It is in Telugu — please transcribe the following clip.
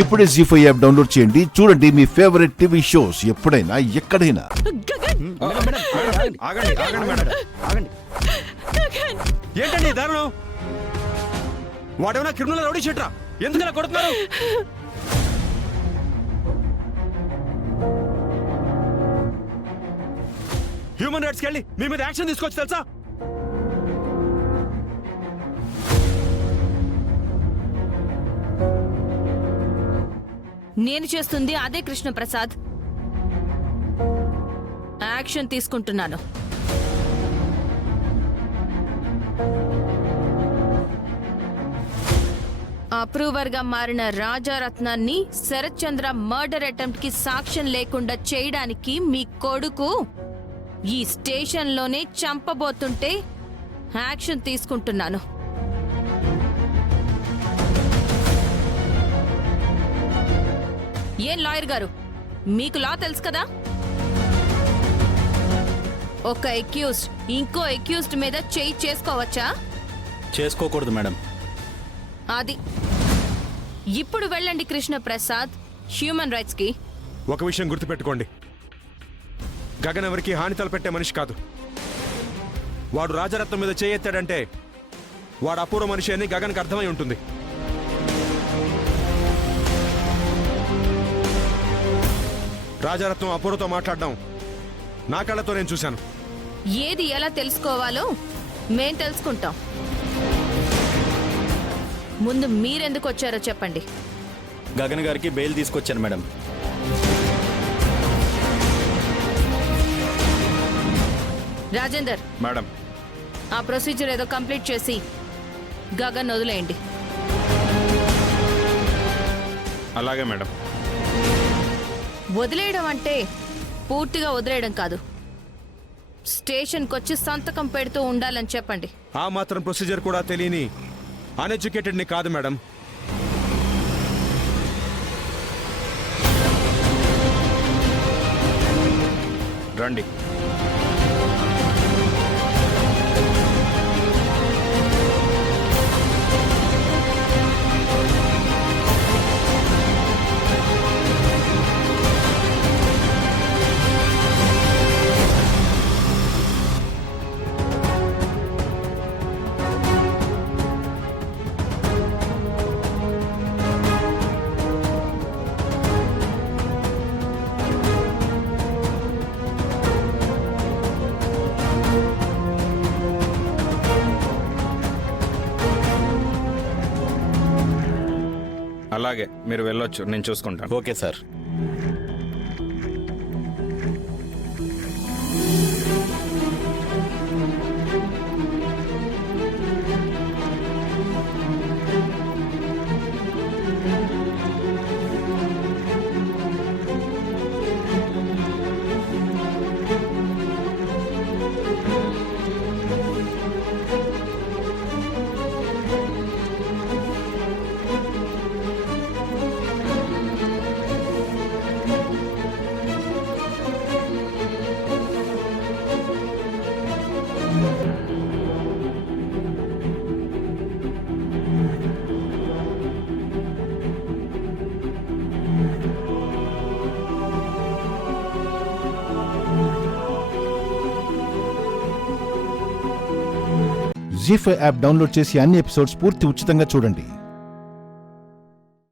ఇప్పుడే జీ5 యాప్ డౌన్లోడ్ చేయండి. చూడండి మీ ఫేవరెట్ టీవీ షోస్ ఎప్పుడైనా ఎక్కడైనా. ఏంటండి దారుణం? వాడేమన్నా క్రిమినల్ రౌడీ షీటరా? ఎందుకలా కొడుతున్నారు? హ్యూమన్ రైట్స్కి వెళ్ళి మీ మీద యాక్షన్ తీసుకోవచ్చు తెలుసా? నేను చేస్తుంది అదే కృష్ణప్రసాద్. యాక్షన్ తీసుకుంటున్నాను. అప్రూవర్ గా మారిన రాజారత్నాన్ని శరత్ చంద్ర మర్డర్ అటెంప్ట్ కి సాక్ష్యం లేకుండా చేయడానికి మీ కొడుకు ఈ స్టేషన్ లోనే చంపబోతుంటే యాక్షన్ తీసుకుంటున్నాను. ఏం లాయర్ గారు, మీకు లా తెలుసు కదా? ఒక అక్యూజ్డ్ ఇంకో అక్యూజ్డ్ మీద చేయి చేసుకోవచ్చా? చేసుకోకూడదు మేడం. అది ఇప్పుడు వెళ్ళండి కృష్ణప్రసాద్ హ్యూమన్ రైట్స్ కి. ఒక విషయం గుర్తుపెట్టుకోండి, గగన్ ఎవరికి హాని తలపెట్టే మనిషి కాదు. వాడు రాజరత్నం మీద చేయెత్తాడంటే వాడు అపూర్వ మనిషి అని గగన్కి అర్థమై ఉంటుంది. రాజరత్నం అపూర్వతో మాట్లాడడం నా కళ్ళతో నేను చూశాను. ఏది ఎలా తెలుసుకోవాలో మేం తెలుసుకుంటాం. ముందు మీరెందుకు వచ్చారో చెప్పండి. గగన్ గారికి బెయిల్ తీసుకొచ్చాను మేడం. రాజేందర్ మేడం, ఆ ప్రొసీజర్ ఏదో కంప్లీట్ చేసి గగన్ వదిలేయండి. అలాగే మేడం. వదిలేయడం అంటే పూర్తిగా వదిలేయడం కాదు, స్టేషన్కి వచ్చి సంతకం పెడుతూ ఉండాలని చెప్పండి. ఆ మాత్రం ప్రొసీజర్ కూడా తెలియని అన్ఎడ్యుకేటెడ్ని కాదు మేడం. రండి. అలాగే మీరు వెళ్ళొచ్చు, నేను చూసుకుంటాను. Okay sir. ZEE5 app download చేసి అన్ని ఎపిసోడ్స్ పూర్తి ఉచితంగా చూడండి.